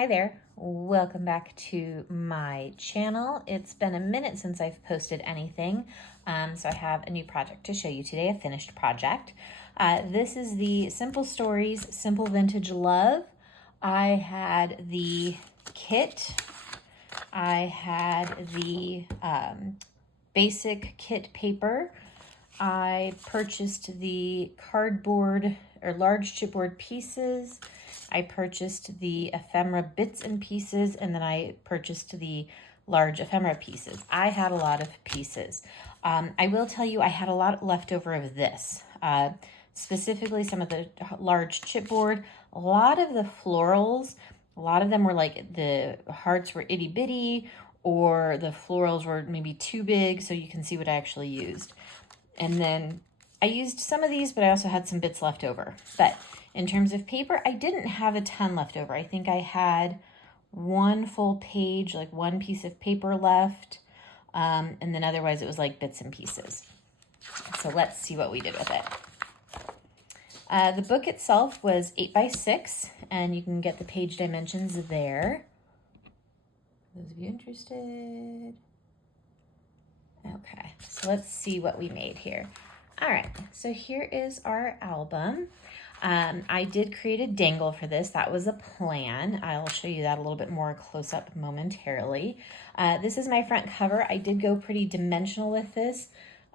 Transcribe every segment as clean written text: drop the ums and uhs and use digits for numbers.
Hi there, welcome back to my channel. It's been a minute since I've posted anything, so I have a new project to show you today, a finished project. This is the Simple Stories Simple Vintage Love. I had the kit, I had the basic kit paper, I purchased the cardboard or large chipboard pieces. I purchased the ephemera bits and pieces, and then I purchased the large ephemera pieces. I had a lot of pieces. I will tell you, I had a lot left over of this, specifically some of the large chipboard. A lot of the florals, a lot of them were like the hearts were itty bitty, or the florals were maybe too big, so you can see what I actually used. And then I used some of these, but I also had some bits left over. But in terms of paper, I didn't have a ton left over. I think I had one full page, like one piece of paper left. And then otherwise it was like bits and pieces. So let's see what we did with it. The book itself was 8x6, and you can get the page dimensions there. For those of you interested. Okay, so let's see what we made here. All right, so here is our album. I did create a dangle for this. That was a plan. I'll show you that a little bit more close up momentarily. This is my front cover. I did go pretty dimensional with this.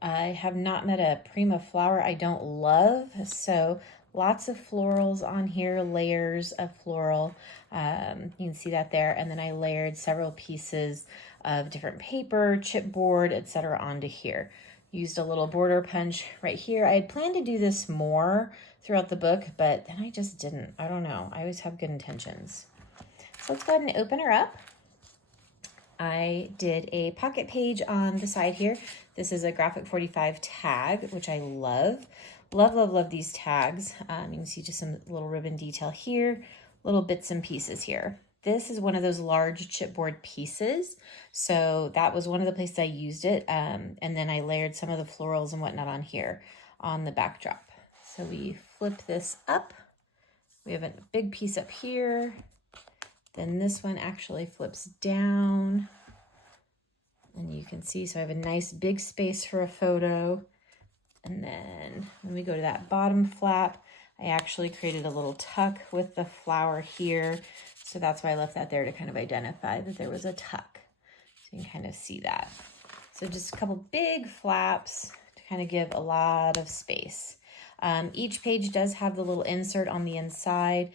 I have not met a Prima flower I don't love, so lots of florals on here, layers of floral. You can see that there. And then I layered several pieces of different paper, chipboard, etc. onto here. Used a little border punch right here. I had planned to do this more throughout the book, but then I just didn't. I don't know. I always have good intentions. So let's go ahead and open her up. I did a pocket page on the side here. This is a Graphic 45 tag, which I love. Love, love, love these tags. You can see just some little ribbon detail here, little bits and pieces here. This is one of those large chipboard pieces. So that was one of the places I used it. And then I layered some of the florals and whatnot on here on the backdrop. So we flip this up. We have a big piece up here. Then this one actually flips down. And you can see, so I have a nice big space for a photo. And then when we go to that bottom flap, I actually created a little tuck with the flower here. So that's why I left that there to kind of identify that there was a tuck. So you can kind of see that. So just a couple big flaps to kind of give a lot of space. Each page does have the little insert on the inside,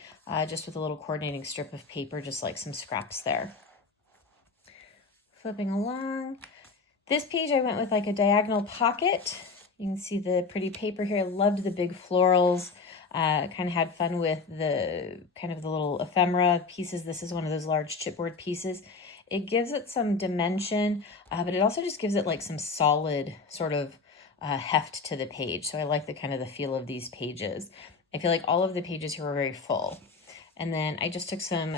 just with a little coordinating strip of paper, just like some scraps there. Flipping along. This page I went with like a diagonal pocket. You can see the pretty paper here. I loved the big florals. Kind of had fun with the kind of the little ephemera pieces. This is one of those large chipboard pieces. It gives it some dimension, but it also just gives it like some solid sort of heft to the page. So I like the kind of the feel of these pages. I feel like all of the pages here were very full. And then I just took some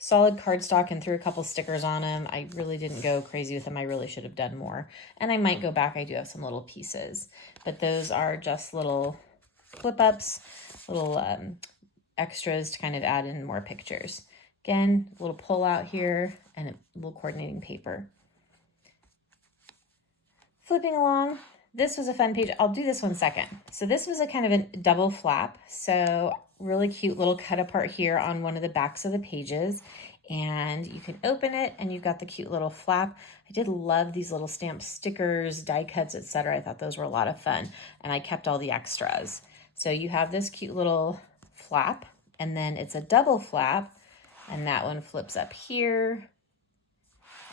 solid cardstock and threw a couple stickers on them. I really didn't go crazy with them. I really should have done more. And I might go back. I do have some little pieces. But those are just little flip-ups, little extras to kind of add in more pictures. Again, a little pull out here and a little coordinating paper. Flipping along, this was a fun page. I'll do this one second. So this was a kind of a double flap. So really cute little cut apart here on one of the backs of the pages. And you can open it and you've got the cute little flap. I did love these little stamp stickers, die cuts, etc. I thought those were a lot of fun. And I kept all the extras. So you have this cute little flap, and then it's a double flap, and that one flips up here.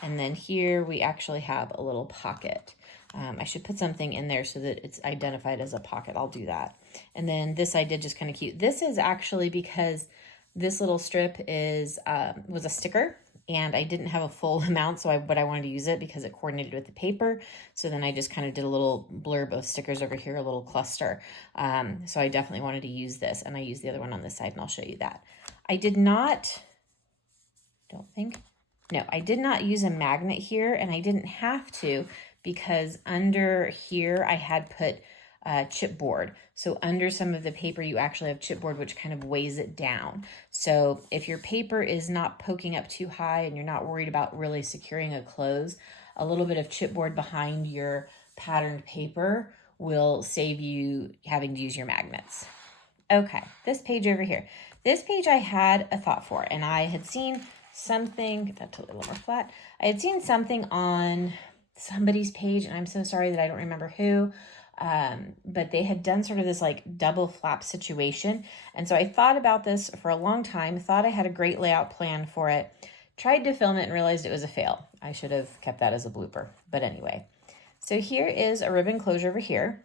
And then here we actually have a little pocket. I should put something in there so that it's identified as a pocket. I'll do that. And then this I did just kind of cute. This is actually because this little strip is was a sticker, and I didn't have a full amount, but I wanted to use it because it coordinated with the paper. So then I just kind of did a little blurb of stickers over here, a little cluster. So I definitely wanted to use this, and I used the other one on this side, and I'll show you that. I did not, I did not use a magnet here, and I didn't have to because under here I had put chipboard. So under some of the paper, you actually have chipboard, which kind of weighs it down. So if your paper is not poking up too high and you're not worried about really securing a close, a little bit of chipboard behind your patterned paper will save you having to use your magnets. Okay, this page over here. This page I had a thought for, and I had seen something, get that to a little more flat. I had seen something on somebody's page, and I'm so sorry that I don't remember who, but they had done sort of this like double flap situation. And so I thought about this for a long time, thought I had a great layout plan for it, tried to film it and realized it was a fail. I should have kept that as a blooper, but anyway. So here is a ribbon closure over here.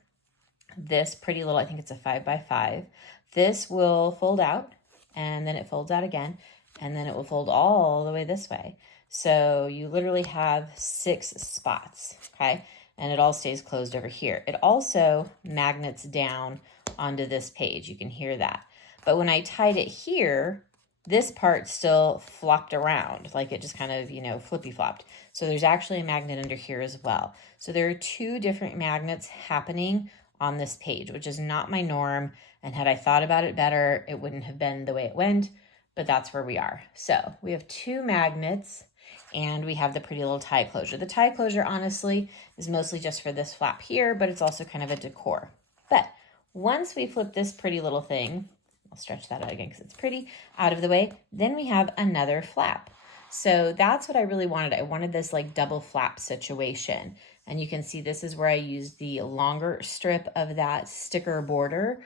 This pretty little, I think it's a 5x5. This will fold out, and then it folds out again, and then it will fold all the way this way. So you literally have 6 spots, okay? And it all stays closed over here. It also magnets down onto this page. You can hear that. But when I tied it here, this part still flopped around, like it just kind of, flippy flopped. So there's actually a magnet under here as well. So there are 2 different magnets happening on this page, which is not my norm. And had I thought about it better, it wouldn't have been the way it went, but that's where we are. So we have 2 magnets and we have the pretty little tie closure. The tie closure, honestly, is mostly just for this flap here, but it's also kind of a decor. But once we flip this pretty little thing, I'll stretch that out again because it's pretty, out of the way, then we have another flap. So that's what I really wanted. I wanted this like double flap situation. And you can see this is where I used the longer strip of that sticker border,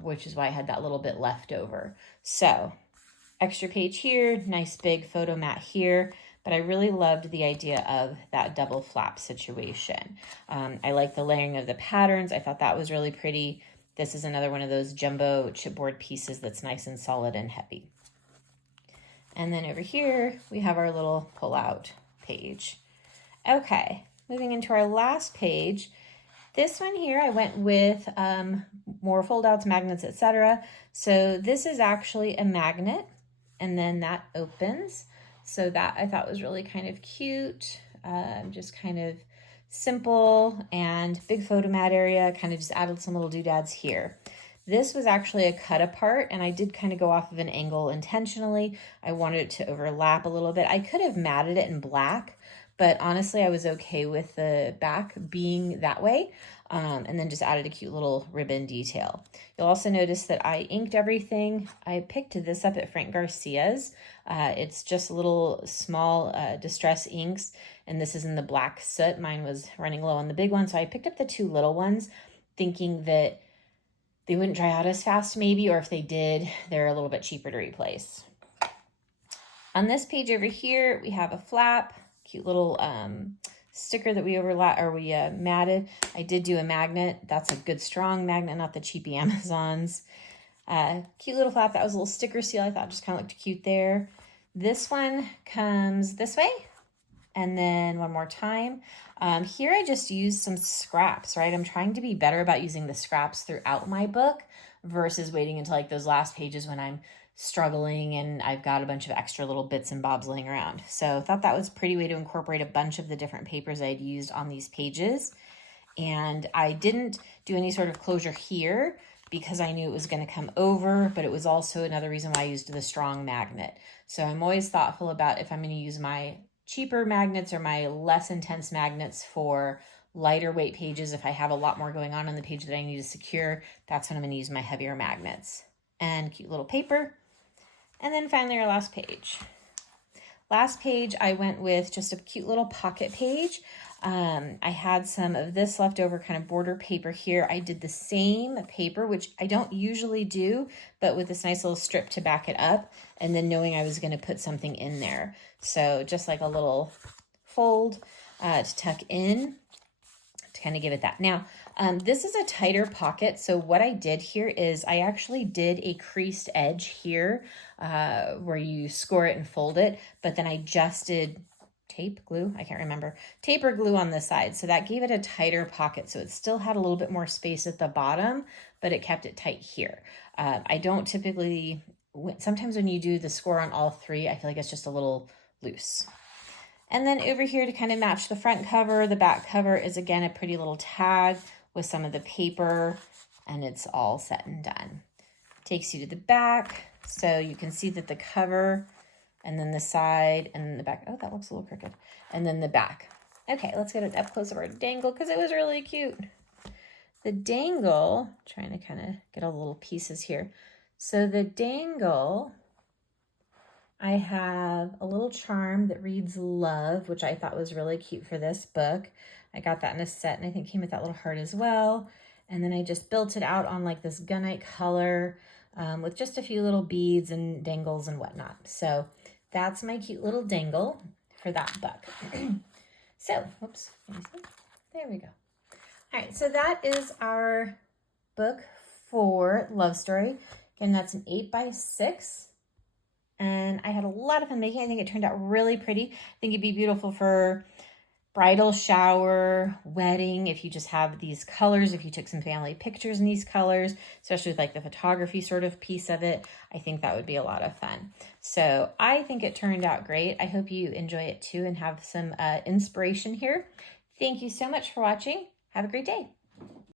which is why I had that little bit left over. So extra page here, nice big photo mat here, but I really loved the idea of that double flap situation. I like the layering of the patterns. I thought that was really pretty. This is another one of those jumbo chipboard pieces that's nice and solid and heavy. And then over here, we have our little pull-out page. Okay, moving into our last page. This one here, I went with more fold-outs, magnets, etc. So this is actually a magnet, and then that opens. So that I thought was really kind of cute, just kind of simple and big photo mat area, kind of just added some little doodads here. This was actually a cut apart, and I did kind of go off of an angle intentionally. I wanted it to overlap a little bit. I could have matted it in black, but honestly, I was okay with the back being that way, and then just added a cute little ribbon detail. You'll also notice that I inked everything. I picked this up at Frank Garcia's. It's just little small distress inks, and this is in the black soot. Mine was running low on the big one, so I picked up the 2 little ones, thinking that they wouldn't dry out as fast maybe, or if they did, they're a little bit cheaper to replace. On this page over here, we have a flap, cute little sticker that we matted. I did do a magnet. That's a good strong magnet, not the cheapy Amazons. Cute little flap. That was a little sticker seal. I thought just kind of looked cute there. This one comes this way. And then one more time. Here I just used some scraps, right? I'm trying to be better about using the scraps throughout my book versus waiting until like those last pages when I'm struggling and I've got a bunch of extra little bits and bobs laying around. So I thought that was a pretty way to incorporate a bunch of the different papers I'd used on these pages. And I didn't do any sort of closure here because I knew it was going to come over, but it was also another reason why I used the strong magnet. So I'm always thoughtful about if I'm going to use my cheaper magnets or my less intense magnets for lighter weight pages. If I have a lot more going on the page that I need to secure, that's when I'm going to use my heavier magnets. And cute little paper. And then finally our last page. Last page I went with just a cute little pocket page. I had some of this leftover kind of border paper here. I did the same paper, which I don't usually do, but with this nice little strip to back it up, and then knowing I was going to put something in there. So just like a little fold to tuck in to kind of give it that. Now, this is a tighter pocket. So what I did here is I actually did a creased edge here where you score it and fold it, but then I just did tape glue, I can't remember, tape or glue on the side. So that gave it a tighter pocket. So it still had a little bit more space at the bottom, but it kept it tight here. I don't typically, sometimes when you do the score on all 3, I feel like it's just a little loose. And then over here to kind of match the front cover, the back cover is again a pretty little tag with some of the paper, and it's all set and done. Takes you to the back, so you can see that the cover, and then the side, and then the back. Oh, that looks a little crooked. And then the back. Okay, let's get an up close of our dangle because it was really cute. The dangle, trying to kind of get all the little pieces here. So the dangle, I have a little charm that reads love, which I thought was really cute for this book. I got that in a set, and I think came with that little heart as well. And then I just built it out on like this gunite color with just a few little beads and dangles and whatnot. So that's my cute little dangle for that book. So, whoops, there we go. All right, so that is our book for Love Story. Again, that's an 8x6. And I had a lot of fun making it. I think it turned out really pretty. I think it'd be beautiful for bridal shower, wedding, if you just have these colors, if you took some family pictures in these colors, especially with like the photography sort of piece of it, I think that would be a lot of fun. So I think it turned out great. I hope you enjoy it too and have some inspiration here. Thank you so much for watching. Have a great day.